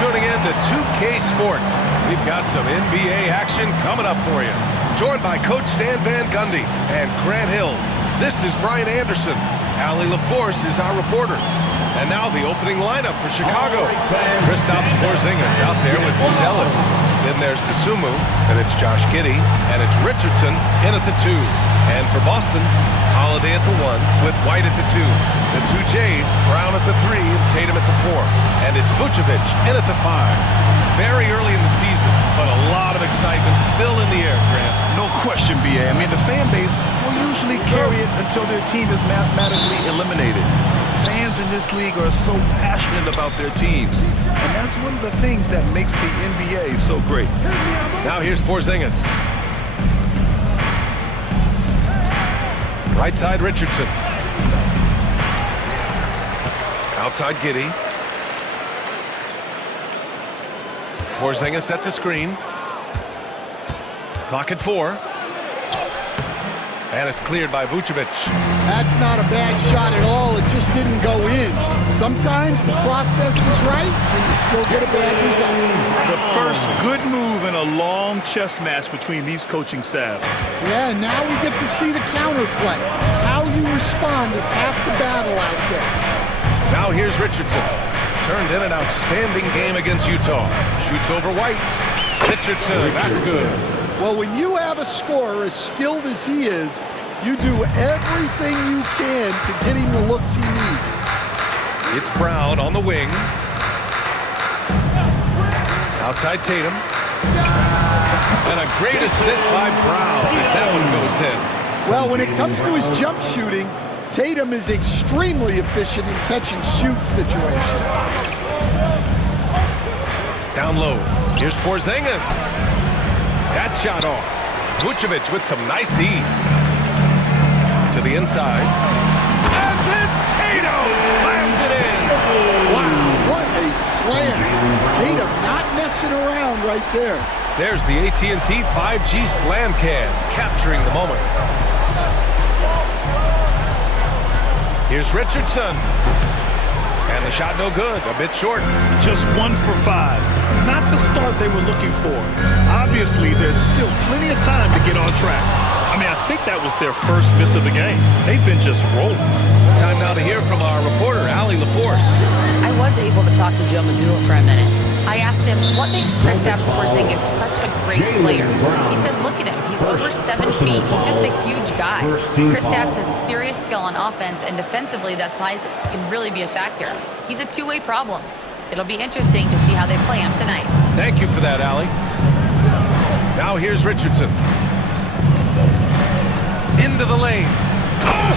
tuning in to 2K Sports. We've got some NBA action coming up for you. Joined by Coach Stan Van Gundy and Grant Hill. This is Brian Anderson. Allie LaForce is our reporter. And now the opening lineup for Chicago. Kristaps Porzingis out there with Ellis. Then there's Dosunmu, and it's Josh Giddey, and it's Richardson in at the 2. And for Boston, Holiday at the 1 with White at the 2. The 2 Jays, Brown at the 3 and Tatum at the 4. And it's Vucevic in at the 5. Very early in the season, but a lot of excitement still in the air, Grant. No question, B.A. I mean, the fan base will usually carry it until their team is mathematically eliminated. Fans in this league are so passionate about their teams, and that's one of the things that makes the NBA so great. Now here's Porzingis. Right side, Richardson. Outside, Giddey. Porzingis sets a screen. Clock at 4. And it's cleared by Vucevic. That's not a bad shot at all. It just didn't go in. Sometimes the process is right, and you still get a bad result. The first good move in a long chess match between these coaching staffs. Yeah, and now we get to see the counterplay. How you respond is half the battle out there. Now here's Richardson. Turned in an outstanding game against Utah. Shoots over White. Richardson, that's good. Well, when you have a scorer as skilled as he is, you do everything you can to get him the looks he needs. It's Brown on the wing. Outside Tatum. And a great assist by Brown as that one goes in. Well, when it comes to his jump shooting, Tatum is extremely efficient in catch and shoot situations. Down low. Here's Porzingis. That shot off. Vucevic with some nice D. To the inside. And then Tatum slams it in. Wow, what a slam. Tatum not messing around right there. There's the AT&T 5G Slam Cam, capturing the moment. Here's Richardson. And the shot no good, a bit short. Just 1 for 5. Not the start they were looking for. Obviously, there's still plenty of time to get on track. I mean, I think that was their first miss of the game. They've been just rolling. Time now to hear from our reporter, Allie LaForce. I was able to talk to Joe Mazzulla for a minute. I asked him, what makes Kristaps Porzingis such a great player? He said, look at him. He's over 7 feet. He's just a huge guy. Kristaps has serious skill on offense, and defensively, that size can really be a factor. He's a two-way problem. It'll be interesting to see how they play him tonight. Thank you for that, Allie. Now here's Richardson. Into the lane. Oh!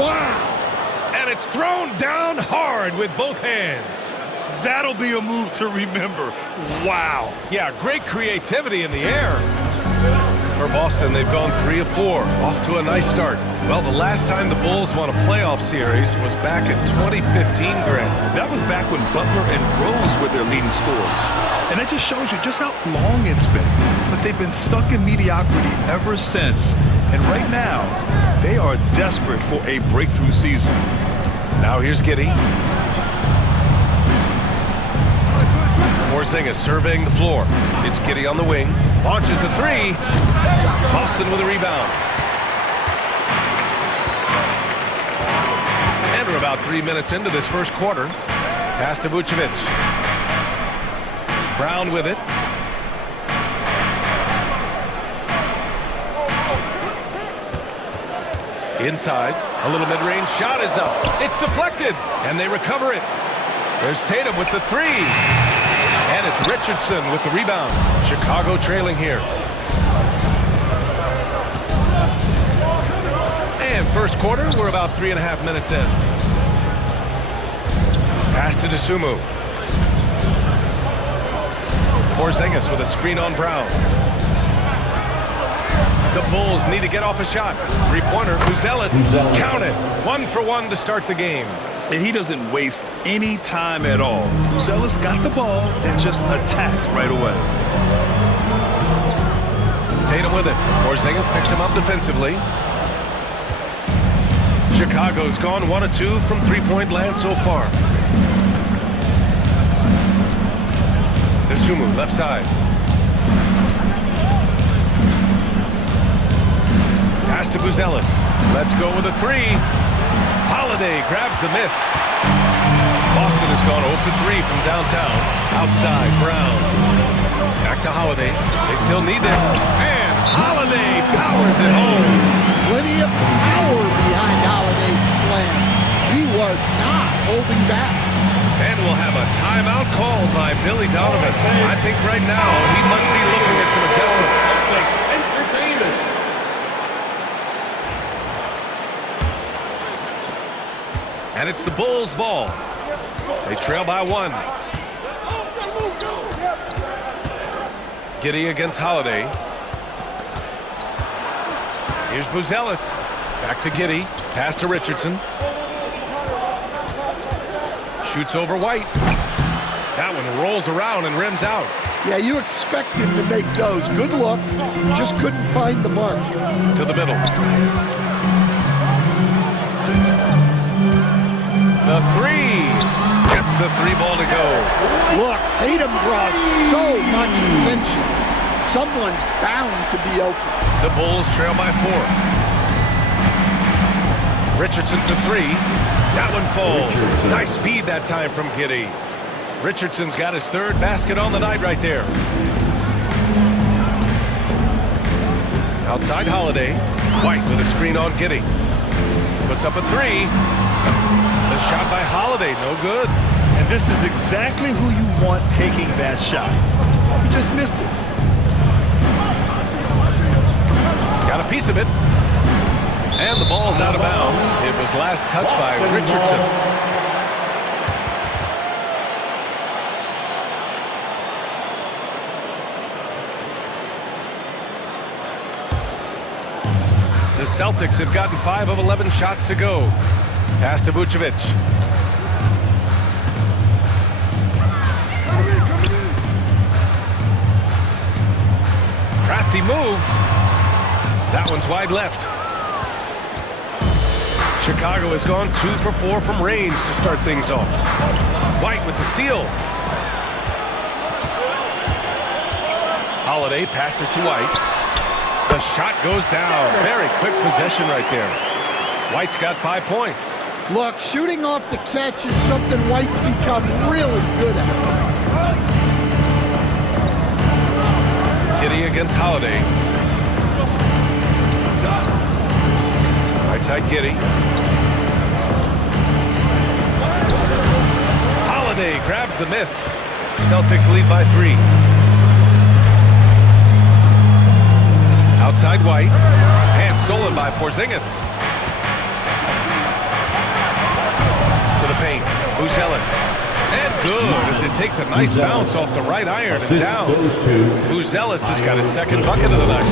Wow! And it's thrown down hard with both hands. That'll be a move to remember. Wow. Yeah, great creativity in the air. For Boston, they've gone 3 of 4. Off to a nice start. Well, the last time the Bulls won a playoff series was back in 2015, Grant. That was back when Butler and Rose were their leading scorers. And that just shows you just how long it's been. But they've been stuck in mediocrity ever since. And right now, they are desperate for a breakthrough season. Now here's Giddey. Porzingis surveying the floor. It's Giddey on the wing. Launches a 3. Boston with a rebound. And we're about 3 minutes into this first quarter. Pass to Vucevic. Brown with it. Inside. A little mid-range shot is up. It's deflected. And they recover it. There's Tatum with the 3. And it's Richardson with the rebound. Chicago trailing here. And first quarter, we're about 3.5 minutes in. Pass to Dosunmu. Porzingis with a screen on Brown. The Bulls need to get off a shot. Three-pointer, Ellis. Count it. 1 for 1 to start the game. And he doesn't waste any time at all. Ellis got the ball and just attacked right away. Tatum with it. Porzingis picks him up defensively. Chicago's gone 1 of 2 from three-point land so far. Dosunmu, left side. Pass to Buzelis. Let's go with a three. Holiday grabs the miss. Boston has gone 0 for 3 from downtown. Outside, Brown. Back to Holiday. They still need this. And Holiday powers it home. Plenty of power behind Holiday's slam. He was not holding back. And we'll have a timeout called by Billy Donovan. I think right now he must be looking at some adjustments. And it's the Bulls' ball. They trail by 1. Giddey against Holiday. Here's Buzelis. Back to Giddey. Pass to Richardson. Shoots over White. That one rolls around and rims out. Yeah, you expect him to make those. Good look. Just couldn't find the mark. To the middle. The three. Gets the 3-ball to go. Look, Tatum draws so much attention. Someone's bound to be open. The Bulls trail by 4. Richardson for 3. That one falls. Nice feed that time from Giddey. Richardson's got his 3rd basket on the night right there. Outside Holiday. White with a screen on Giddey. Puts up a 3. The shot by Holiday, no good. And this is exactly who you want taking that shot. He just missed it. Got a piece of it. And the ball's out of bounds. It was last touched by Richardson. The Celtics have gotten 5 of 11 shots to go. Pass to Vucevic. Crafty move. That one's wide left. Chicago has gone 2 for 4 from range to start things off. White with the steal. Holiday passes to White. The shot goes down. Very quick possession right there. White's got 5 points. Look, shooting off the catch is something White's become really good at. Giddey against Holiday. Right side Giddey. Holiday grabs the miss. Celtics lead by 3. Outside White. And stolen by Porzingis. To the paint. Buzelis. And good as it takes a nice bounce off the right iron and down. Buzelis has got his 2nd bucket of the night.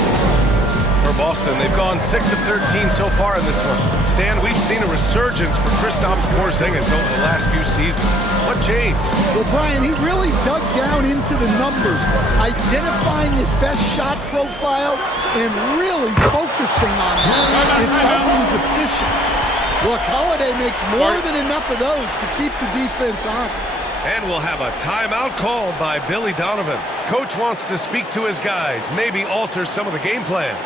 For Boston, they've gone 6 of 13 so far in this one. Stan, we've seen a resurgence for Kristaps Porzingis over the last few seasons. What changed? Well, Brian, he really dug down into the numbers, identifying his best shot profile and really focusing on that. It's helped his efficiency. Look, Holiday makes more than enough of those to keep the defense honest. And we'll have a timeout called by Billy Donovan. Coach wants to speak to his guys, maybe alter some of the game plan.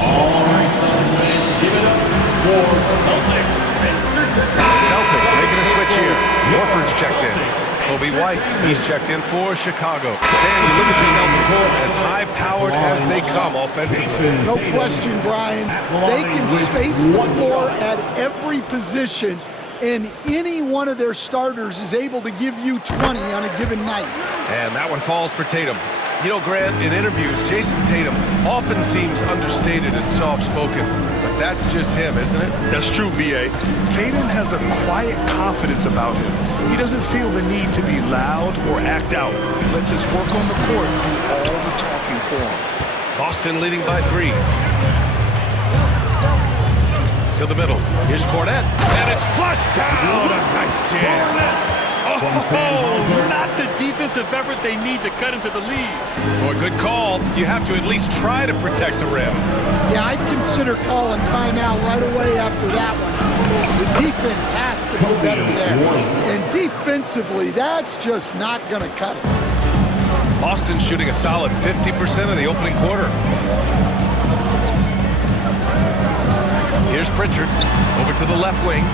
All right, Celtics, give it up for Celtics. Celtics making a switch here. Morford's checked in. Kobe White, he's checked in for Chicago. Stan, you look at the Celtics, as high-powered as they come offensively. No question, Brian. They can space the floor at every position, and any one of their starters is able to give you 20 on a given night. And that one falls for Tatum. You know, Grant, in interviews, Jason Tatum often seems understated and soft-spoken, but that's just him, isn't it? That's true, B.A. Tatum has a quiet confidence about him. He doesn't feel the need to be loud or act out. He lets his work on the court do all the talking for him. Boston leading by 3. To the middle. Here's Cornette. And it's flushed down. What a nice jam. Oh, not the defensive effort they need to cut into the lead. Well, good call. You have to at least try to protect the rim. Yeah, I'd consider calling timeout right away after that one. The defense has to be better there. And defensively, that's just not going to cut it. Boston shooting a solid 50% in the opening quarter. Here's Pritchard over to the left wing.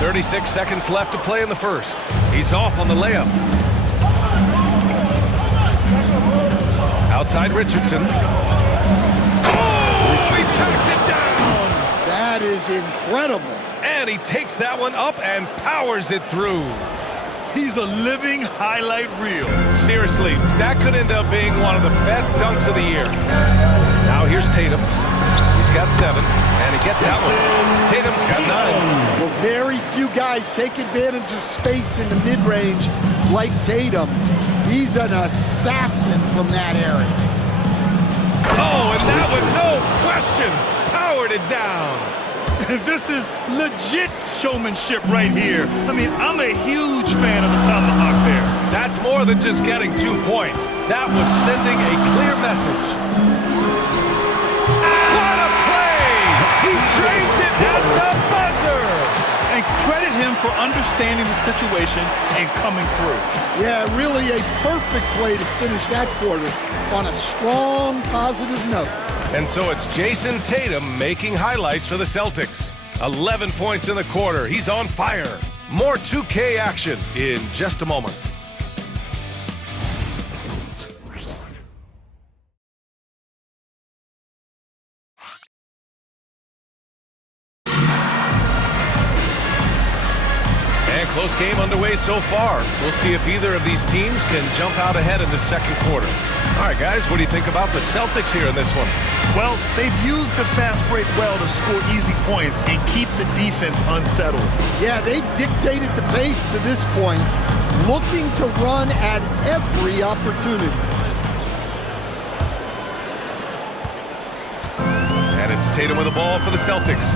36 seconds left to play in the first. He's off on the layup. Outside Richardson. Oh, he packs it down. That is incredible. And he takes that one up and powers it through. He's a living highlight reel. Seriously, that could end up being one of the best dunks of the year. Now here's Tatum. He's got 7, and he gets that one. Tatum's got 9. Well, very few guys take advantage of space in the mid-range like Tatum. He's an assassin from that area. Oh, and that one, no question, powered it down. This is legit showmanship right here. I mean, I'm a huge fan of the tomahawk there. That's more than just getting 2 points. That was sending a clear message. What a play! He drains it at the buzzer! And credit him for understanding the situation and coming through. Yeah, really a perfect play to finish that quarter on a strong, positive note. And so it's Jason Tatum making highlights for the Celtics. 11 points in the quarter. He's on fire. More 2K action in just a moment. And close game underway so far. We'll see if either of these teams can jump out ahead in the second quarter. All right, guys, what do you think about the Celtics here in this one? Well, they've used the fast break well to score easy points and keep the defense unsettled. Yeah, they've dictated the pace to this point, looking to run at every opportunity. And it's Tatum with the ball for the Celtics.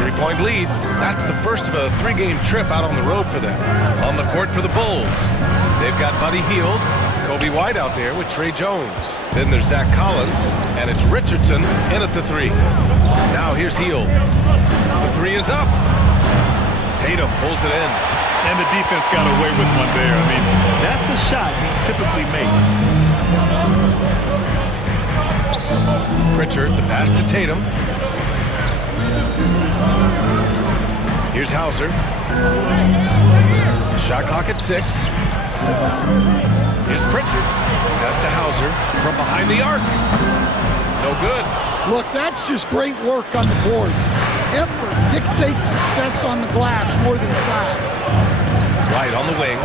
3-point lead. That's the first of a 3-game trip out on the road for them. On the court for the Bulls. They've got Buddy Hield, Kobe White out there with Trey Jones. Then there's Zach Collins, and it's Richardson in at the 3. Now here's Hield. The 3 is up. Tatum pulls it in. And the defense got away with one there. I mean, that's a shot he typically makes. Pritchard, the pass to Tatum. Here's Hauser. Shot clock at 6. Here's Pritchard. Pass to Hauser from behind the arc. No good. Look, that's just great work on the boards. Effort dictates success on the glass more than size. White on the wing.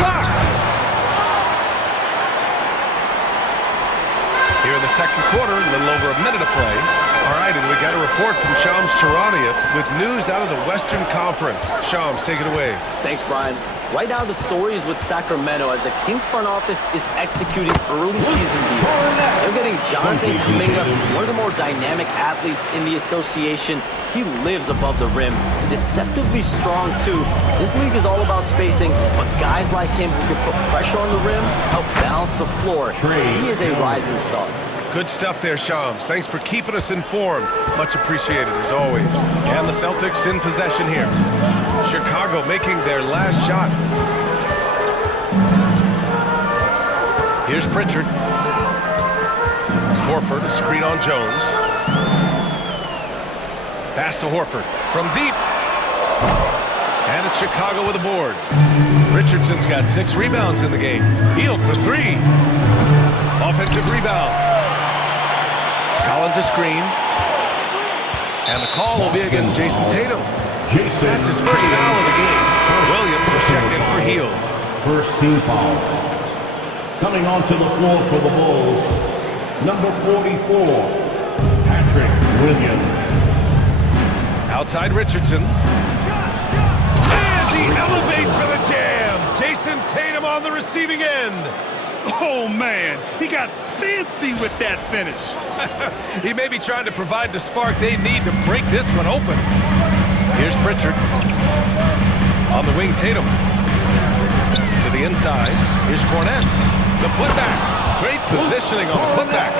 Blocked! Here in the second quarter, a little over a minute to play. All right, and we got a report from Shams Charania with news out of the Western Conference. Shams, take it away. Thanks, Brian. Right now, the story is with Sacramento as the Kings front office is executing early season deals. They're getting Jonathan Kuminga, one of the more dynamic athletes in the association. He lives above the rim, deceptively strong too. This league is all about spacing, but guys like him who can put pressure on the rim help balance the floor. He is a rising star. Good stuff there, Shams. Thanks for keeping us informed. Much appreciated, as always. And the Celtics in possession here. Chicago making their last shot. Here's Pritchard. Horford, a screen on Jones. Pass to Horford from deep. And it's Chicago with a board. Richardson's got 6 rebounds in the game. Hield for 3. Offensive rebound. Collins a screen. And the call will be against Jason Tatum. That's his first foul of the game. Williams is checked in for Hield. First team foul. Coming onto the floor for the Bulls, number 44, Patrick Williams. Outside Richardson. And he elevates for the jam. Jason Tatum on the receiving end. Oh, man, he got fancy with that finish. He may be trying to provide the spark they need to break this one open. Here's Pritchard. On the wing, Tatum. To the inside. Here's Cornette. The putback. Great positioning on the putback.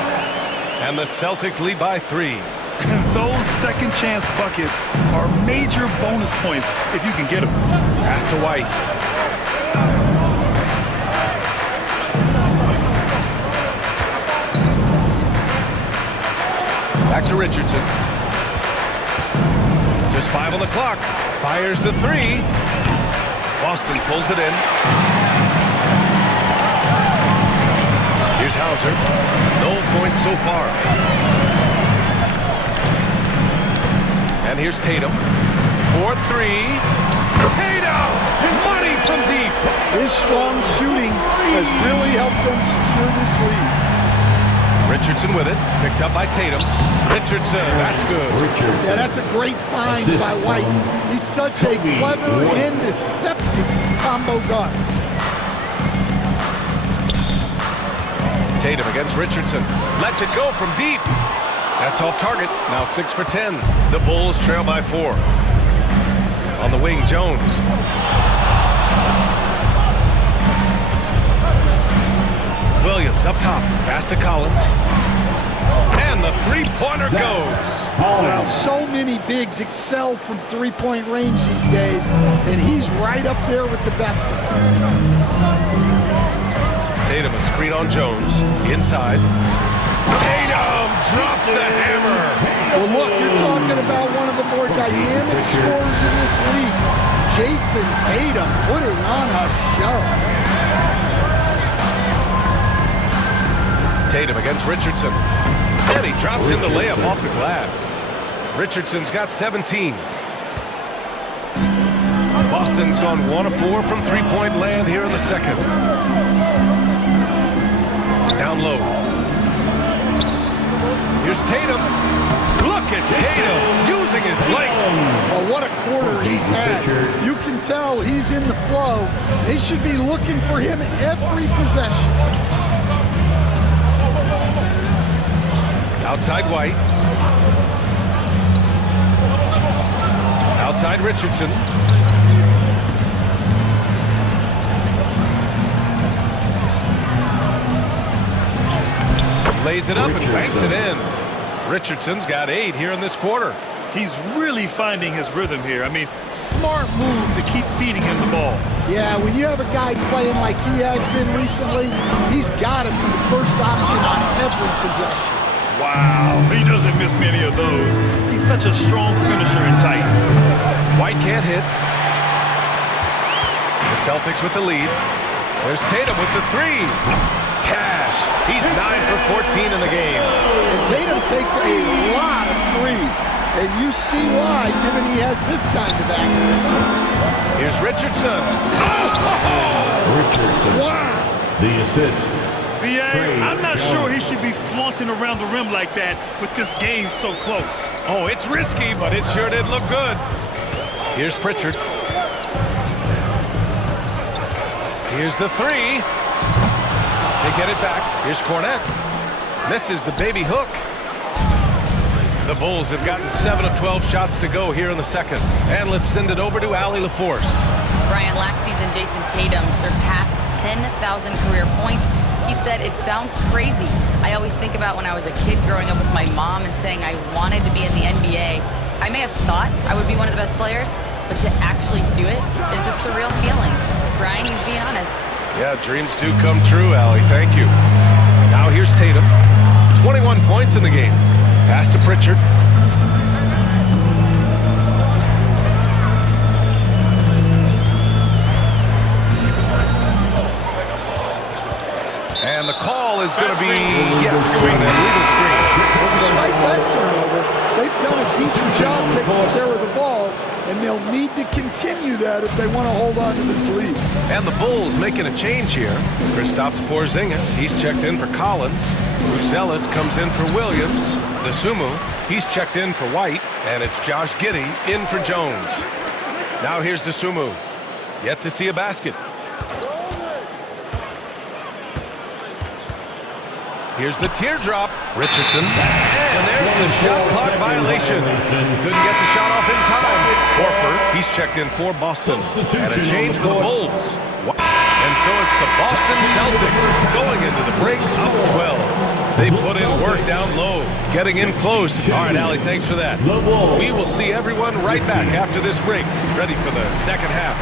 And the Celtics lead by 3. And those second chance buckets are major bonus points if you can get them. Pass to White. Back to Richardson. Just 5 on the clock. Fires the 3. Boston pulls it in. Here's Hauser. No points so far. And here's Tatum. 4-3. Tatum! Money from deep. His strong shooting has really helped them secure this lead. Richardson with it. Picked up by Tatum. Richardson, that's good. Yeah, that's a great find by White. He's such a clever and deceptive combo guard. Tatum against Richardson. Lets it go from deep. That's off target. Now 6 for 10. The Bulls trail by 4. On the wing, Jones. Williams up top. Pass to Collins. And the three-pointer goes. Well, so many bigs excel from three-point range these days, and he's right up there with the best of them. Tatum, a screen on Jones. Inside. Tatum drops the hammer. Well, look, you're talking about one of the more dynamic scorers in this league. Jason Tatum putting on a show. Tatum against Richardson. And he drops in the layup off the glass. Richardson's got 17. Boston's gone 1 of 4 from three-point land here in the second. Down low. Here's Tatum. Look at Tatum using his length. Well, what a quarter he's had. You can tell he's in the flow. They should be looking for him every possession. Outside White. Outside Richardson. Lays it up and banks it in. Richardson's got 8 here in this quarter. He's really finding his rhythm here. I mean, smart move to keep feeding him the ball. Yeah, when you have a guy playing like he has been recently, he's got to be the first option on every possession. Wow, he doesn't miss many of those. He's such a strong finisher and tight. White can't hit. The Celtics with the lead. There's Tatum with the 3. Cash. He's 9 for 14 in the game. And Tatum takes a lot of threes. And you see why, given he has this kind of accuracy. Here's Richardson. Richardson. Wow. The assist. I'm not sure he should be flaunting around the rim like that with this game so close. Oh, it's risky, but it sure did look good. Here's Pritchard. Here's the 3. They get it back. Here's Cornette. Misses the baby hook. The Bulls have gotten 7 of 12 shots to go here in the second. And let's send it over to Allie LaForce. Brian, last season, Jason Tatum surpassed 10,000 career points. He said, it sounds crazy. I always think about when I was a kid growing up with my mom and saying I wanted to be in the NBA. I may have thought I would be one of the best players, but to actually do it is a surreal feeling. Brian, he's being honest. Yeah, dreams do come true, Allie. Thank you. Now here's Tatum. 21 points in the game. Pass to Pritchard. And the call is going to be, yes, on an illegal screen. Well, despite that turnover, they've done a decent job taking care of the ball, and they'll need to continue that if they want to hold on to this lead. And the Bulls making a change here. Kristaps Porzingis, he's checked in for Collins. Buzelis comes in for Williams. Dosunmu, he's checked in for White. And it's Josh Giddey in for Jones. Now here's Dosunmu. Yet to see a basket. Here's the teardrop. Richardson. And there's the shot clock violation. Couldn't get the shot off in time. Horford, he's checked in for Boston. And a change for the Bulls. And so it's the Boston Celtics going into the break up 12. They put in work down low, getting in close. All right, Allie, thanks for that. We will see everyone right back after this break, ready for the second half.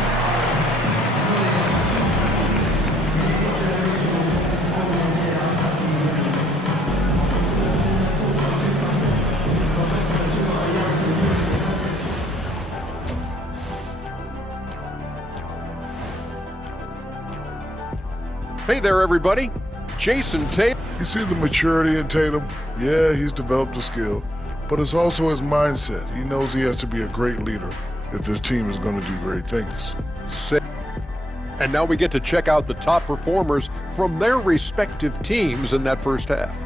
Hey there, everybody. Jason Tatum. You see the maturity in Tatum? Yeah, he's developed a skill, but it's also his mindset. He knows he has to be a great leader if his team is going to do great things. And now we get to check out the top performers from their respective teams in that first half.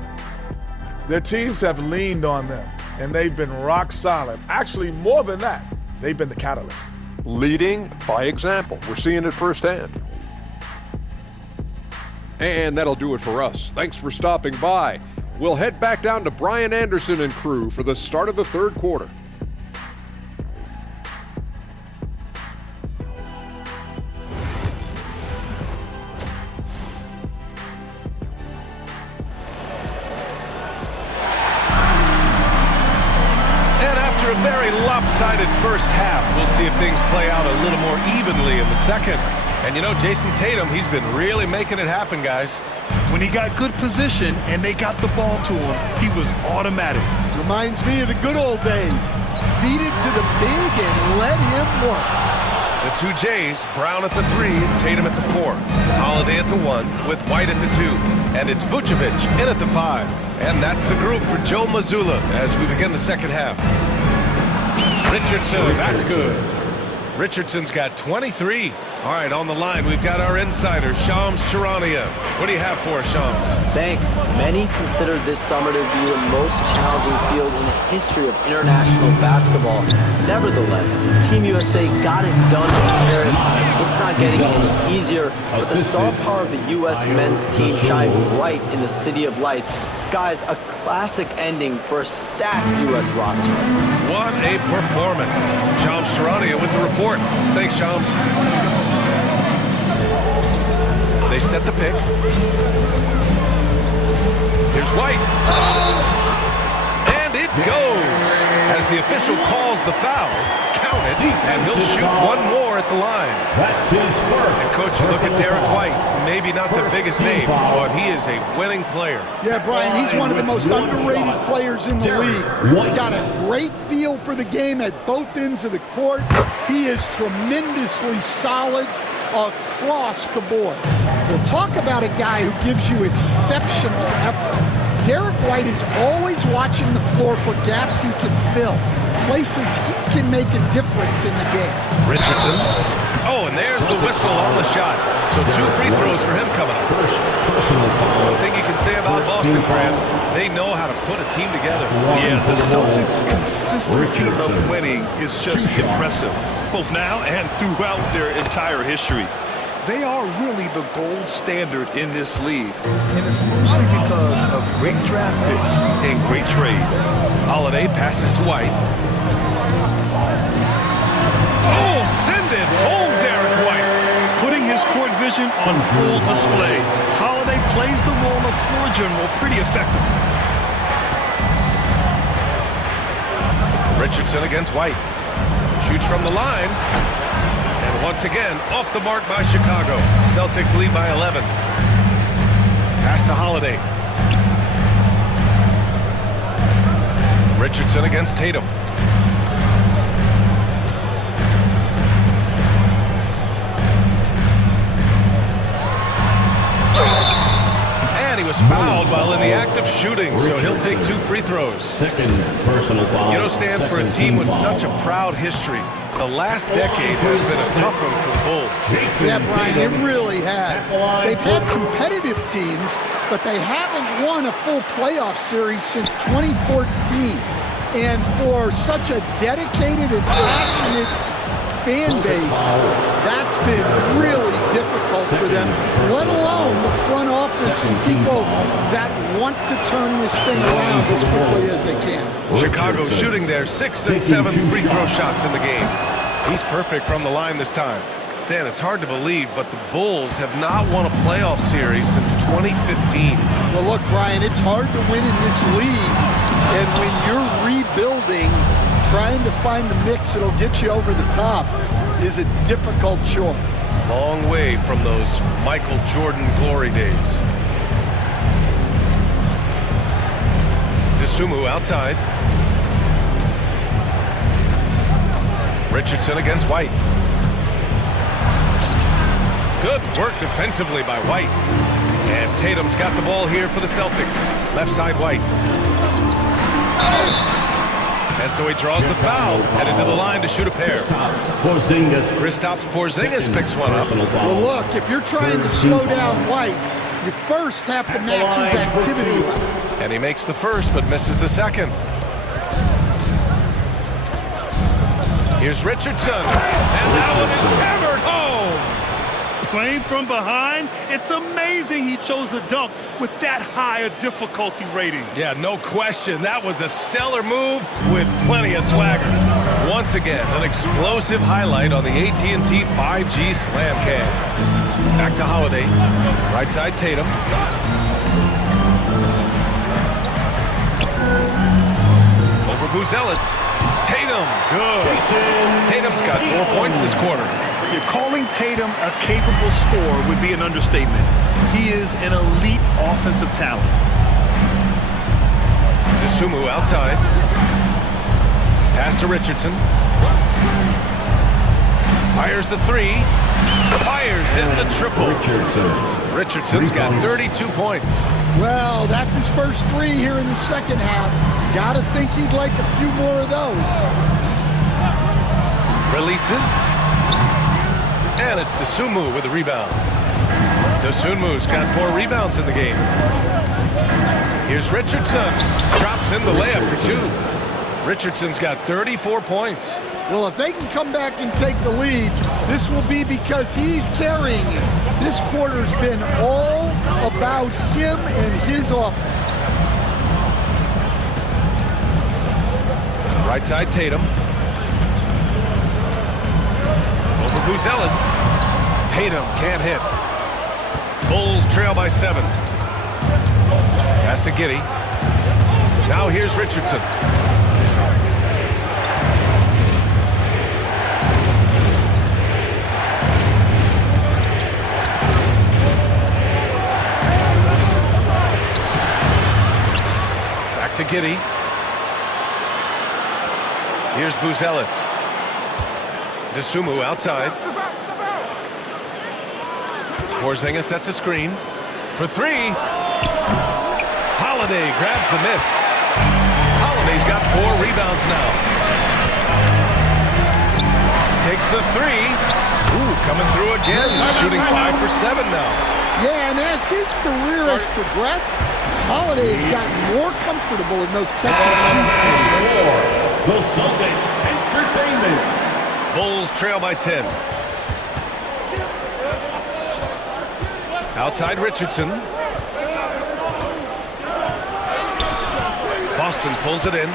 Their teams have leaned on them, and they've been rock solid. Actually, more than that, they've been the catalyst. Leading by example. We're seeing it firsthand. And that'll do it for us. Thanks for stopping by. We'll head back down to Brian Anderson and crew for the start of the third quarter. And after a very lopsided first half, we'll see if things play out a little more evenly in the second. And you know, Jason Tatum, he's been really making it happen, guys. When he got good position and they got the ball to him, he was automatic. Reminds me of the good old days. Feed it to the big and let him work. The two Jays, Brown at the 3 and Tatum at the 4. Holiday at the 1 with White at the 2. And it's Vucevic in at the 5. And that's the group for Joe Mazzulla as we begin the second half. Richardson, that's good. Richardson's got 23. All right, on the line, we've got our insider, Shams Charania. What do you have for us, Shams? Thanks. Many consider this summer to be the most challenging field in the history of international basketball. Nevertheless, Team USA got it done in Paris. It's not getting any easier, but the star power of the U.S. men's team shined bright in the City of Lights. Guys, a classic ending for a stacked U.S. roster. What a performance. Shams Charania with the report. Thanks, Shams. They set the pick. Here's White. And it goes. As the official calls the foul, count it, and he'll shoot one more at the line. That's his first. And coach, you look at Derek White, maybe not the biggest name, but he is a winning player. Yeah, Brian, he's one of the most underrated players in the league. He's got a great feel for the game at both ends of the court. He is tremendously solid across the board. We'll talk about a guy who gives you exceptional effort. Derek White is always watching the floor for gaps he can fill, places he can make a difference in the game. Richardson. Oh, and there's the whistle on the shot. So 2 free throws for him coming up. One thing you can say about Boston, Graham, they know how to put a team together. Yeah, the Celtics' consistency of winning is just impressive, both now and throughout their entire history. They are really the gold standard in this league, and it's mostly because of great draft picks and great trades. Holiday passes to White. Oh, send it home, Derek White. Putting his court vision on full display. Holiday plays the role of floor general pretty effectively. Richardson against White. Shoots from the line. And once again, off the mark by Chicago. Celtics lead by 11. Pass to Holiday. Richardson against Tatum. And he was fouled while in the act of shooting, so he'll take 2 free throws. Second personal foul. You know, Stan, for a team with such a proud history, the last decade has been a tough one for the Bulls. Yeah, Brian, it really has. They've had competitive teams, but they haven't won a full playoff series since 2014. And for such a dedicated and passionate fan base, that's been really difficult for them, let alone the front office and people that want to turn this thing around as quickly as they can. Chicago shooting their 6th and 7th free throw shots in the game. He's perfect from the line this time. Stan, it's hard to believe, but the Bulls have not won a playoff series since 2015. Well, look, Brian, it's hard to win in this league. And when you're rebuilding, trying to find the mix that'll get you over the top is a difficult chore. Long way from those Michael Jordan glory days. DeSumo outside. Richardson against White. Good work defensively by White. And Tatum's got the ball here for the Celtics. Left side White. And so he draws the foul, headed to the line to shoot a pair. Kristaps Porzingis picks one up. Well, look, if you're trying to slow down White, you first have to match his activity. And he makes the first, but misses the second. Here's Richardson, and that one is hammered home. Playing from behind, it's amazing he chose a dunk with that high a difficulty rating. Yeah, no question. That was a stellar move with plenty of swagger. Once again, an explosive highlight on the AT&T 5G Slam Cam. Back to Holiday. Right side Tatum. Over Buzelis. Tatum, good. Tatum's got 4 points this quarter. Calling Tatum a capable scorer would be an understatement. He is an elite offensive talent. DeSumo outside. Pass to Richardson. Fires the three. Fires in the triple. Richardson's got 32 points. Well, that's his first three here in the second half. Gotta think he'd like a few more of those. Releases. And it's DeSumo with a rebound. DeSumu's got 4 rebounds in the game. Here's Richardson. Drops in the layup for 2. Richardson's got 34 points. Well, if they can come back and take the lead, this will be because he's carrying it. This quarter's been all about him and his offense. Right side Tatum. Over Buzelis. Tatum can't hit. Bulls trail by 7. Pass to Giddey. Now here's Richardson. Back to Giddey. Here's Buzelis. DeSumo outside. Porzingis sets a screen for 3. Holiday grabs the miss. Holiday's got 4 rebounds now. Takes the 3. Ooh, coming through again. Shooting 5 for 7 now. Yeah, and as his career has progressed, Holiday has gotten more comfortable in those catch and shoots. The Celtics Entertainment. Bulls trail by 10. Outside Richardson. Boston pulls it in.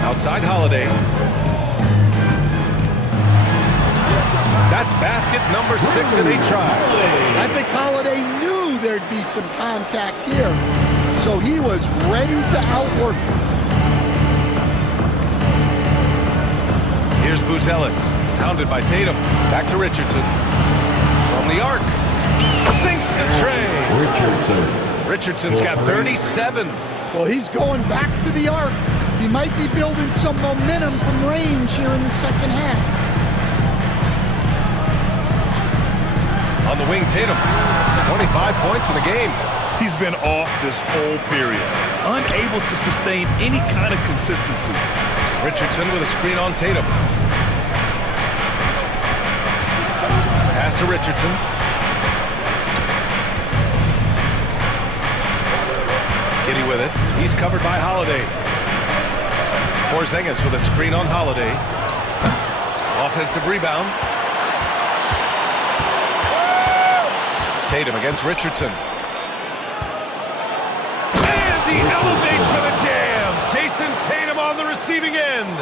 Outside Holiday. That's basket number 6 in 8 tries. I think Holiday knew there'd be some contact here, so he was ready to outwork him. Here's Buzelis, hounded by Tatum. Back to Richardson. From the arc. Sinks the tray. Richardson's got 37. Well, he's going back to the arc. He might be building some momentum from range here in the second half. On the wing, Tatum. 25 points in the game. He's been off this whole period, unable to sustain any kind of consistency. Richardson with a screen on Tatum. Pass to Richardson. Giddey with it. He's covered by Holiday. Porzingis with a screen on Holiday. Offensive rebound. Tatum against Richardson. And he elevates for the jam. Jason Tatum on the receiving end.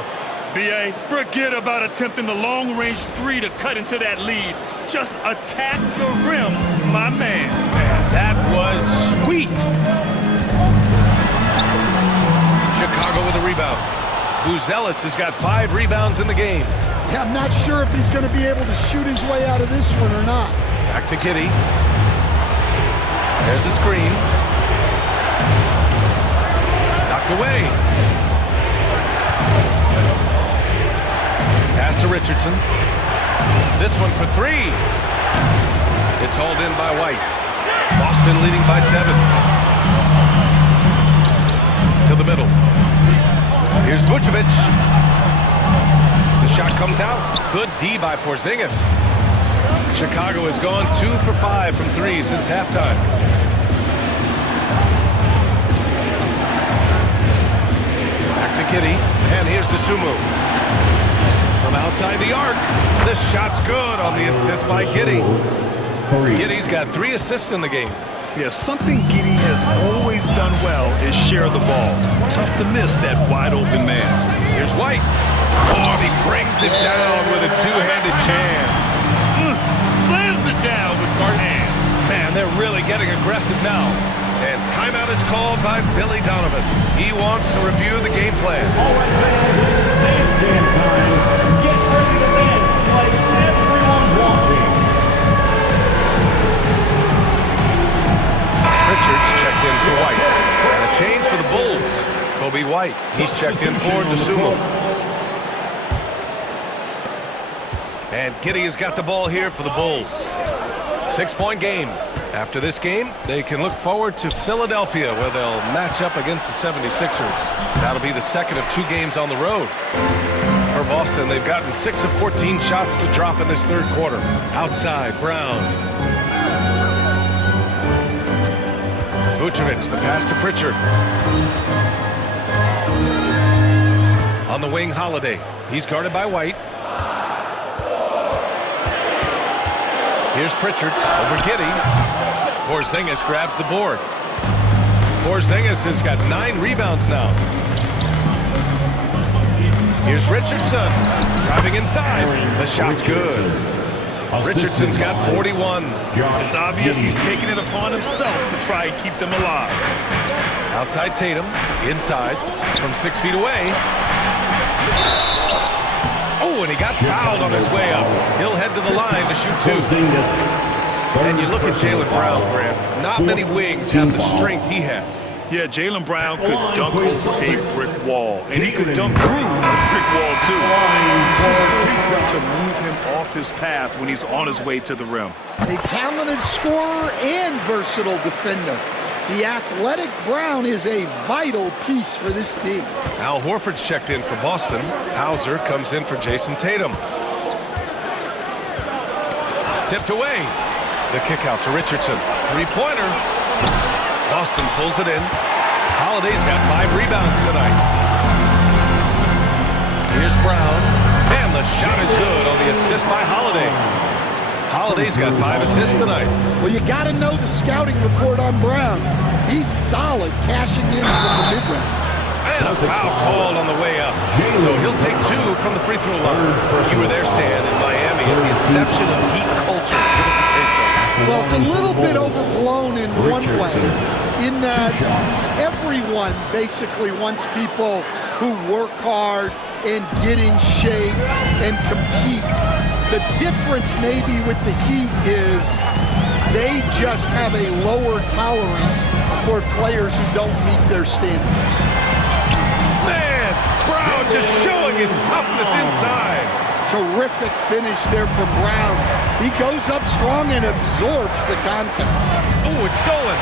B.A., forget about attempting the long-range three to cut into that lead. Just attack the rim, my man. That was sweet. Chicago with a rebound. Buzelis has got 5 rebounds in the game. Yeah, I'm not sure if he's going to be able to shoot his way out of this one or not. Back to Giddey. There's a screen. Knocked away. Pass to Richardson. This one for 3. It's hauled in by White. Boston leading by 7. To the middle. Here's Vucevic. The shot comes out. Good D by Porzingis. Chicago has gone 2 for 5 from 3 since halftime. Back to Giddey. And here's Dosunmu. From outside the arc. This shot's good on the assist by Giddey. Giddey's got 3 assists in the game. Yeah, something Giddey has always done well is share the ball. Tough to miss that wide-open man. Here's White. Oh, he brings it down with a 2-handed jam. Slams it down with both hands. Man, they're really getting aggressive now. And timeout is called by Billy Donovan. He wants to review the game plan. All right, fans, it's dance game time. Get ready to dance like everyone's watching. Richards checked in for White. And a change for the Bulls. Kobe White. He's checked in for Dosunmu. And Giddey has got the ball here for the Bulls. 6-point game. After this game, they can look forward to Philadelphia, where they'll match up against the 76ers. That'll be the second of 2 games on the road. For Boston, they've gotten 6 of 14 shots to drop in this third quarter. Outside, Brown. Vucevic, the pass to Pritchard. On the wing, Holiday. He's guarded by White. Here's Pritchard over Giddey. Porzingis grabs the board. Porzingis has got 9 rebounds now. Here's Richardson driving inside. The shot's good. Richardson's got 41. It's obvious he's taking it upon himself to try and keep them alive. Outside Tatum, inside from 6 feet away. Oh, and he got fouled on his way up. He'll head to the line to shoot 2. And you look at Jaylen Brown, Grant. Not many wings have the strength he has. Yeah, Jaylen Brown could dunk over a brick wall, and he could dunk through the brick wall, too. This is so hard to move him off his path when he's on his way to the rim. A talented scorer and versatile defender. The athletic Brown is a vital piece for this team. Al Horford's checked in for Boston. Hauser comes in for Jason Tatum. Tipped away. The kick out to Richardson. 3-pointer. Boston pulls it in. Holiday's got 5 rebounds tonight. Here's Brown. And the shot is good on the assist by Holiday. Holiday's got 5 assists tonight. Well, you got to know the scouting report on Brown. He's solid, cashing in from the mid-range. And a foul called on the way up. So he'll take 2 from the free throw line. You were there, Stan, in Miami at the inception of Heat culture. Give us a taste of it. Well, it's a little bit overblown in one way, in that everyone basically wants people who work hard and get in shape and compete. The difference maybe with the Heat is they just have a lower tolerance for players who don't meet their standards. Man, Brown just showing his toughness inside. Terrific finish there for Brown. He goes up strong and absorbs the contact. Oh, it's stolen.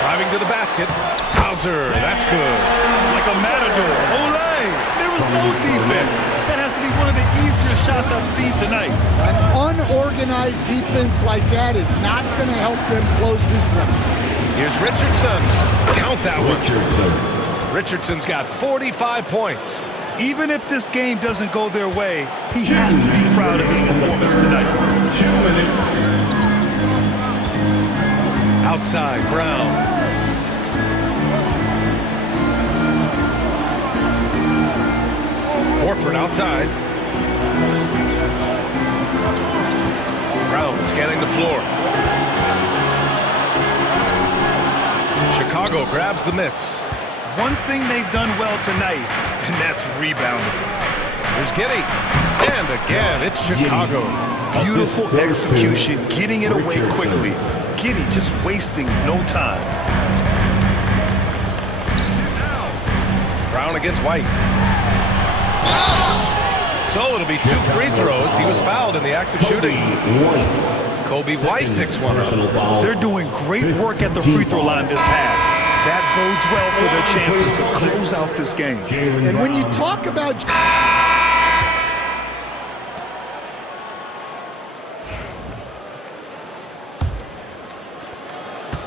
Driving to the basket. Hauser, that's good. Like a matador. Olay! There was no defense. That has to be one of the easier shots I've seen tonight. An unorganized defense like that is not going to help them close this deficit. Here's Richardson. Count that one. Richardson's got 45 points. Even if this game doesn't go their way, he has to be proud of his performance tonight. 2 minutes. Outside, Brown. Outside. Brown scanning the floor. Chicago grabs the miss. One thing they've done well tonight, and that's rebounding. Here's Giddey. And again, it's Chicago. Beautiful execution, getting it away quickly. Giddey just wasting no time. Brown against White. So it'll be 2 free throws. He was fouled in the act of shooting. Kobe White picks one up. They're doing great work at the free throw line this half. That bodes well for their chances to close out this game. And when you talk about...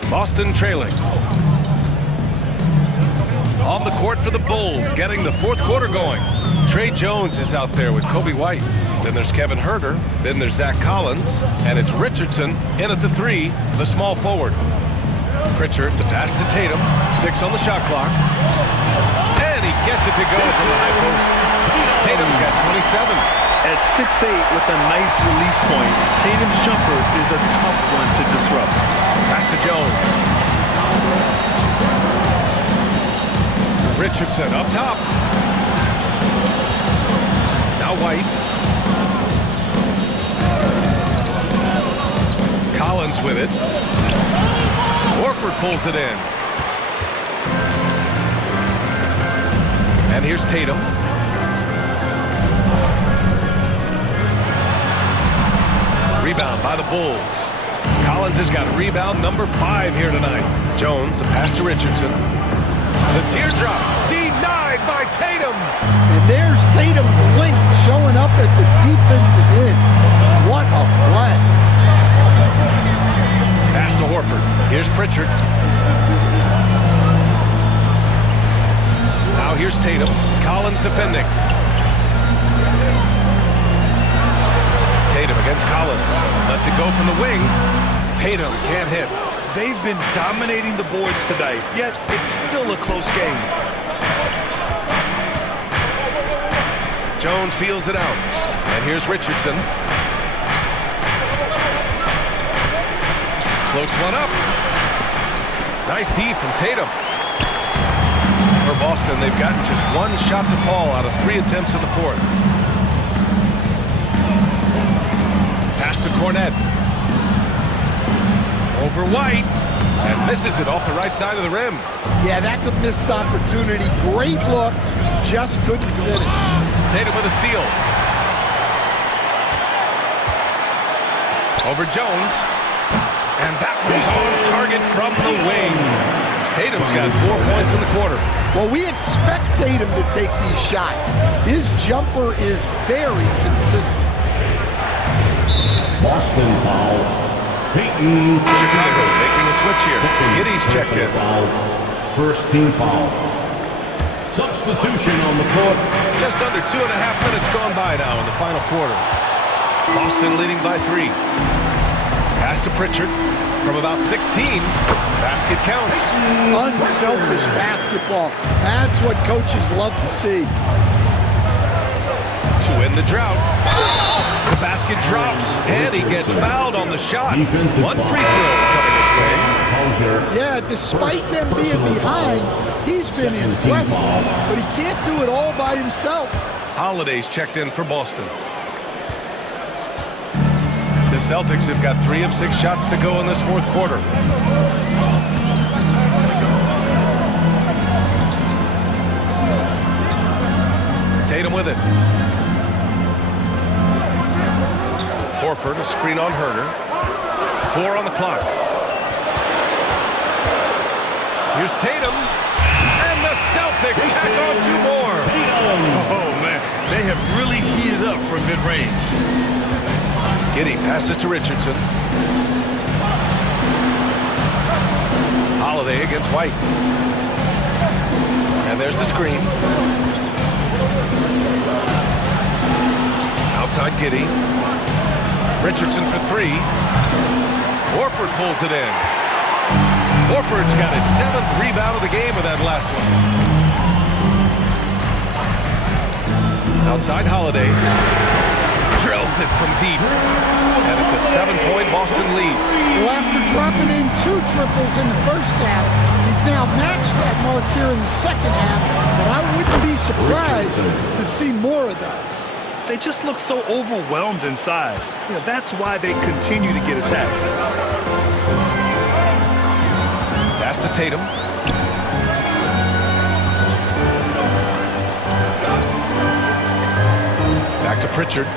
Boston trailing. On the court for the Bulls, getting the fourth quarter going. Trey Jones is out there with Kobe White. Then there's Kevin Huerter. Then there's Zach Collins. And it's Richardson in at the 3, the small forward. Pritchard, the pass to Tatum. 6 on the shot clock. And he gets it to go from the high post. Tatum's got 27. At 6'8" with a nice release point, Tatum's jumper is a tough one to disrupt. Pass to Jones. Richardson up top. Now White. Collins with it. Horford pulls it in. And here's Tatum. Rebound by the Bulls. Collins has got rebound number 5 here tonight. Jones, the pass to Richardson. The teardrop denied by Tatum. And there's Tatum's length showing up at the defensive end. What a play. Pass to Horford. Here's Pritchard. Now here's Tatum. Collins defending. Tatum against Collins. Lets it go from the wing. Tatum can't hit. They've been dominating the boards tonight, yet it's still a close game. Jones feels it out. And here's Richardson. Floats one up. Nice D from Tatum. For Boston, they've gotten just 1 shot to fall out of 3 attempts in the fourth. Pass to Cornette. Over White. And misses it off the right side of the rim. Yeah, that's a missed opportunity. Great look. Just couldn't finish. Tatum with a steal. Over Jones. And that was on target from the wing. Tatum's got 4 points in the quarter. Well, we expect Tatum to take these shots. His jumper is very consistent. Boston foul. Peyton. Chicago making a switch here. Giddey's checked in. Foul. First team foul. Substitution on the court. Just under 2.5 minutes gone by now in the final quarter. Boston leading by 3. Pass to Pritchard from about 16. Basket counts. Unselfish basketball. That's what coaches love to see. To end the drought. The basket drops, and he gets fouled on the shot. Defensive 1 free throw coming his way. Yeah, despite them being behind, he's been impressive, but he can't do it all by himself. Holiday's checked in for Boston. The Celtics have got 3 of 6 shots to go in this fourth quarter. Tatum with it. Horford, a screen on Huerter. 4 on the clock. Here's Tatum. And the Celtics tack on 2 more. Oh, man. They have really heated up from mid-range. Giddey passes to Richardson. Holiday against White. And there's the screen. Outside Giddey. Richardson for 3. Horford pulls it in. Horford's got his 7th rebound of the game with that last one. Outside Holiday. Drills it from deep. And it's a 7-point Boston lead. Well, after dropping in 2 triples in the first half, he's now matched that mark here in the second half, but I wouldn't be surprised to see more of those. They just look so overwhelmed inside. You know, that's why they continue to get attacked. Pass to Tatum. Back to Pritchard.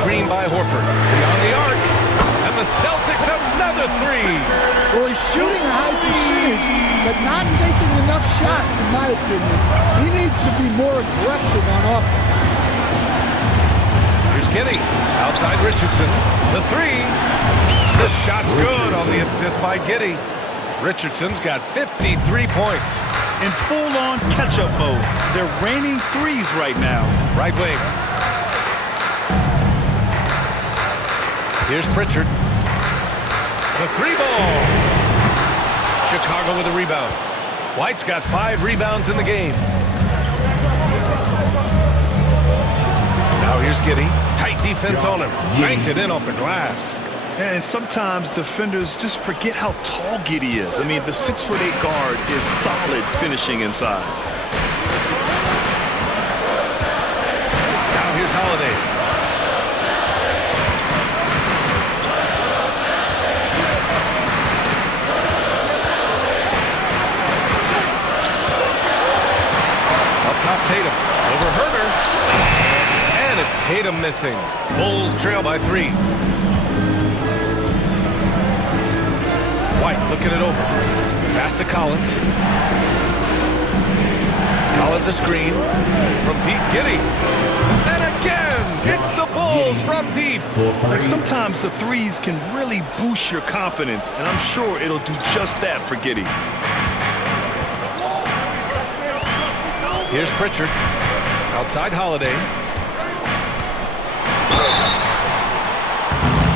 Screen by Horford. Beyond the arc. And the Celtics another 3. Well, he's shooting a high percentage, but not taking enough shots, in my opinion. He needs to be more aggressive on offense. Here's Giddey. Outside Richardson. The 3. The shot's good on the assist by Giddey. Richardson's got 53 points. In full-on catch-up mode. They're raining threes right now. Right wing. Here's Pritchard. The 3-ball. Chicago with a rebound. White's got 5 rebounds in the game. Now here's Giddey. Tight defense on him. Banked it in off the glass. And sometimes defenders just forget how tall Giddey is. I mean, the 6'8" guard is solid finishing inside. Now here's Holiday. Up top, Tatum. Over Herter. And it's Tatum missing. Bulls trail by 3. White looking it over. Pass to Collins. Collins a screen. From deep, Giddey. And again, it's the Bulls from deep. Like sometimes the threes can really boost your confidence, and I'm sure it'll do just that for Giddey. Here's Pritchard. Outside Holiday.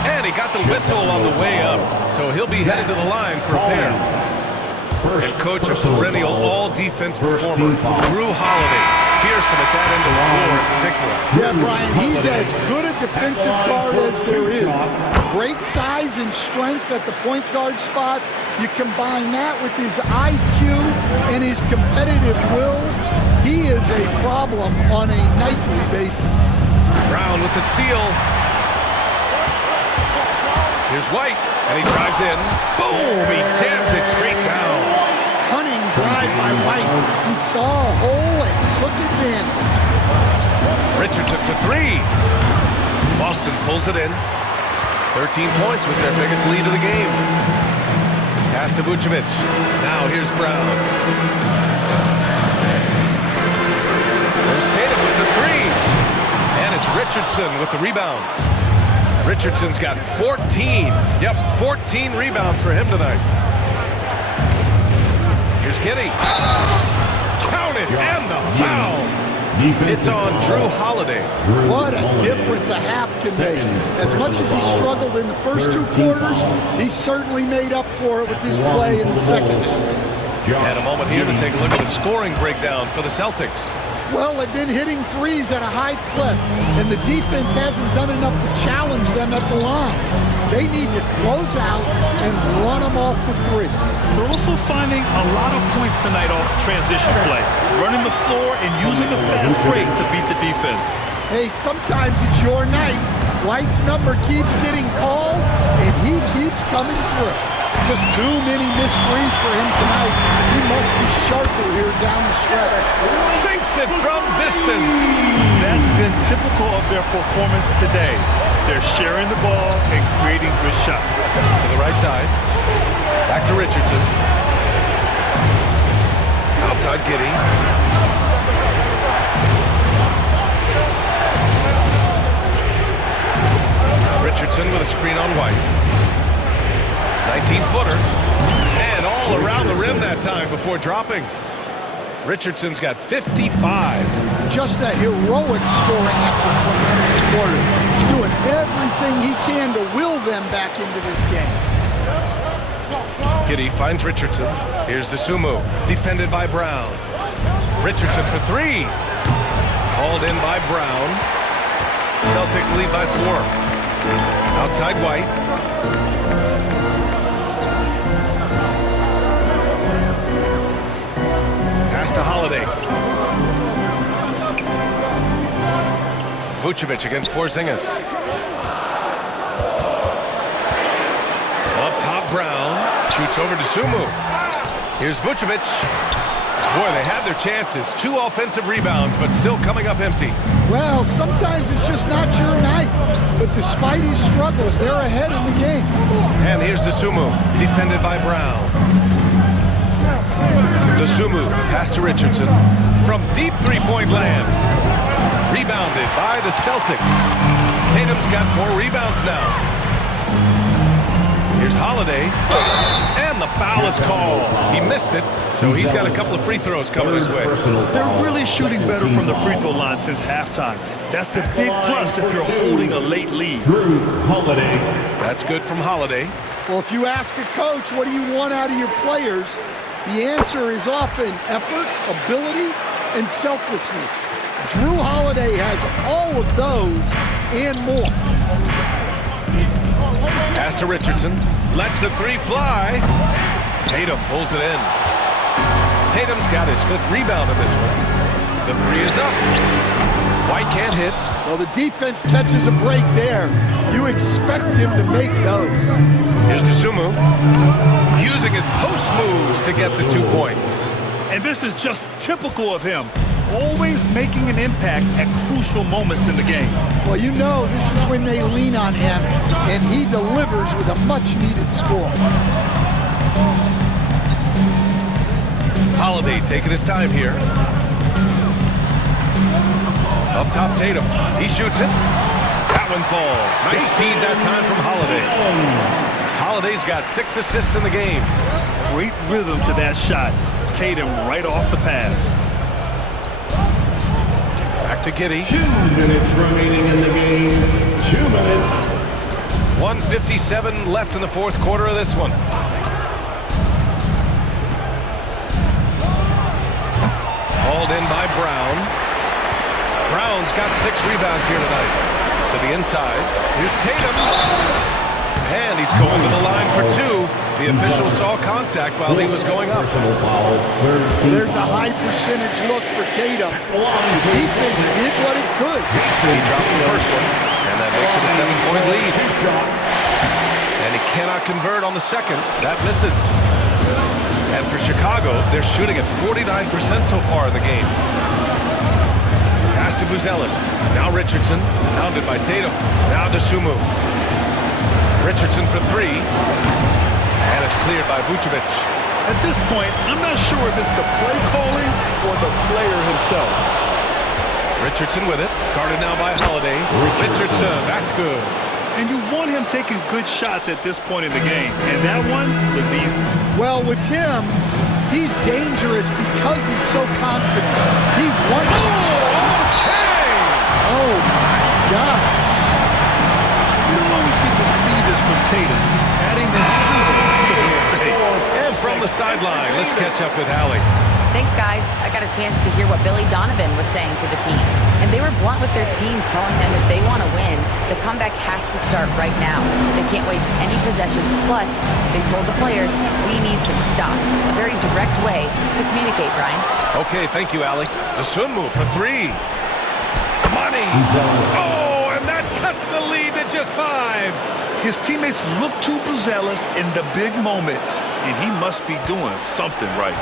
And he got the whistle on the way up, so he'll be headed to the line for a pair. And coach, a perennial all-defense performer, Drew Holiday. Fearsome at that end of the floor in particular. Yeah, Brian, he's as good a defensive guard as there is. Great size and strength at the point guard spot. You combine that with his IQ and his competitive will, he is a problem on a nightly basis. Brown with the steal. Here's White, and he drives in. Boom! He jams it straight down. Cunning drive by White. He saw a hole and took advantage. Richardson for 3. Boston pulls it in. 13 points was their biggest lead of the game. Pass to Vucevic. Now here's Brown. There's Tatum with the 3. And it's Richardson with the rebound. Richardson's got 14. Yep, 14 rebounds for him tonight. Here's Giddey. Count it, and the foul. It's on Drew Holiday. What a difference a half can make. As much as he struggled in the first 2 quarters, he certainly made up for it with his play in the second half. And a moment here to take a look at the scoring breakdown for the Celtics. Well, they've been hitting threes at a high clip, and the defense hasn't done enough to challenge them at the line. They need to close out and run them off the 3. They're also finding a lot of points tonight off transition play, running the floor and using the fast break to beat the defense. Hey, sometimes it's your night. White's number keeps getting called, and he keeps coming through. Just too many missed threes for him tonight. He must be sharper here down the stretch. Sinks it from distance. That's been typical of their performance today. They're sharing the ball and creating good shots. To the right side. Back to Richardson. Outside Giddey. Richardson with a screen on White. 19-footer. And all around the rim that time before dropping. Richardson's got 55. Just a heroic scoring effort from him this quarter. He's doing everything he can to will them back into this game. Giddey finds Richardson. Here's DeSumo, defended by Brown. Richardson for three. Hauled in by Brown. Celtics lead by 4. Outside White. Pass to Holiday. Vucevic against Porzingis. Up top, Brown. Shoots over to Sumu. Here's Vucevic. Boy, they had their chances. 2 offensive rebounds, but still coming up empty. Well, sometimes it's just not your night. But despite his struggles, they're ahead in the game. And here's Dosunmu, defended by Brown. Dosunmu, pass to Richardson. From deep three-point land. Rebounded by the Celtics. Tatum's got 4 rebounds now. Here's Holiday. And the foul is called. He missed it, so he's got a couple of free throws coming his way. They're really shooting better from the free throw line since halftime. That's a big plus if you're holding a late lead. Holiday. That's good from Holiday. Well, if you ask a coach, what do you want out of your players? The answer is often effort, ability, and selflessness. Drew Holiday has all of those and more. Pass to Richardson. Lets the 3 fly. Tatum pulls it in. Tatum's got his 5th rebound in this one. The 3 is up. White can't hit. Well, the defense catches a break there. You expect him to make those. Here's Dosunmu. Using his post moves to get the 2 points. And this is just typical of him. Always making an impact at crucial moments in the game. Well, you know this is when they lean on him, and he delivers with a much-needed score. Holiday taking his time here. Up top, Tatum. He shoots it. That one falls. Nice feed that time from Holiday. Holiday's got 6 assists in the game. Great rhythm to that shot. Tatum right off the pass. Back to Giddey. 2 minutes remaining in the game. 2 minutes. 1:57 left in the 4th quarter of this one. Hauled in by Brown. Brown's got 6 rebounds here tonight. To the inside. Here's Tatum. And he's going to the line for 2. The official saw contact while he was going up. There's a high percentage look for Tatum. The defense did what it could. He drops the first one, and that makes it a 7-point lead. And he cannot convert on the second. That misses. And for Chicago, they're shooting at 49% so far in the game. Pass to Buzelis. Now Richardson, pounded by Tatum. Now Dosunmu. Richardson for 3. And it's cleared by Vucevic. At this point, I'm not sure if it's the play calling or the player himself. Richardson with it. Guarded now by Holiday. Richardson, that's good. And you want him taking good shots at this point in the game. And that one was easy. Well, with him, he's dangerous because he's so confident. He wants it. Okay! Oh, my God. You don't always get to see this from Tatum, adding this sizzle to the steak. And from the sideline, let's catch up with Hallie. Thanks, guys. I got a chance to hear what Billy Donovan was saying to the team. And they were blunt with their team, telling them if they want to win, the comeback has to start right now. They can't waste any possessions. Plus, they told the players, we need some stops. A very direct way to communicate, Brian. Okay, thank you, Allie. The swim move for 3. Money! Oh, and that cuts the lead to just 5. His teammates look to Buzelis in the big moment, and he must be doing something right.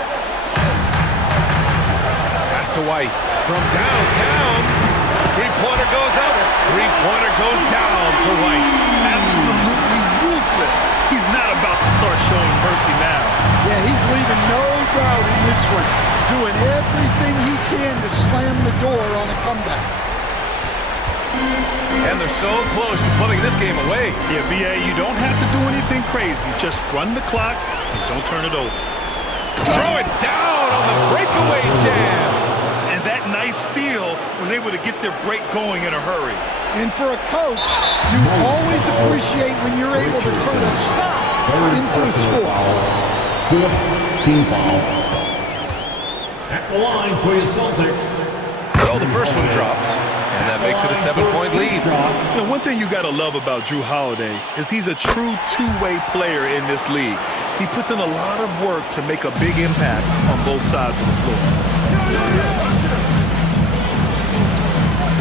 Pass to White from downtown. 3-pointer goes up. 3-pointer goes down for White. Absolutely ruthless. He's not about to start showing mercy now. Yeah, he's leaving no doubt in this one. Doing everything he can to slam the door on a comeback. And they're so close to putting this game away. Yeah, B.A., you don't have to do anything crazy. Just run the clock and don't turn it over. Throw it down on the breakaway jam. And that nice steal was able to get their break going in a hurry. And for a coach, you always appreciate when you're able to turn a stop into a score. Team foul. At the line for your Celtics. So the first one drops, and that makes it a 7-point lead. You know, one thing you got to love about Drew Holiday is he's a true two-way player in this league. He puts in a lot of work to make a big impact on both sides of the floor.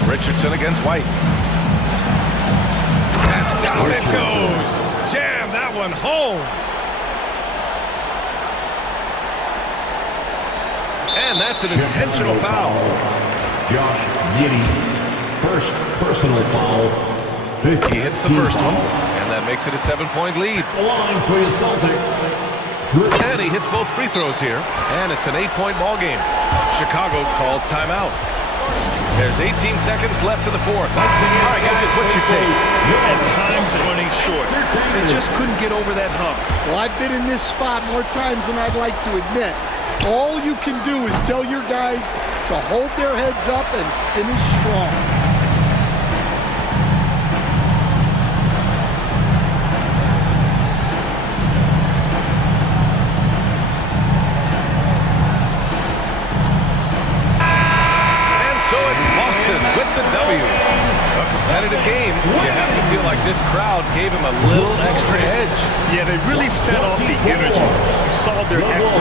Richardson against White. And down it goes. Jam that one home. And that's an intentional foul. Josh Giddey, first personal foul. 15. He hits the first one, and that makes it a 7-point lead. The line for your Celtics. And he hits both free throws here, and it's an 8-point ball game. Chicago calls timeout. There's 18 seconds left in the fourth. All right, guys, what's your take? And time's running short. They just couldn't get over that hump. Well, I've been in this spot more times than I'd like to admit. All you can do is tell your guys to hold their heads up and finish strong. With the W. A competitive game. You have to feel like this crowd gave him a little extra edge. Yeah, they really fed off the energy. You saw their activity.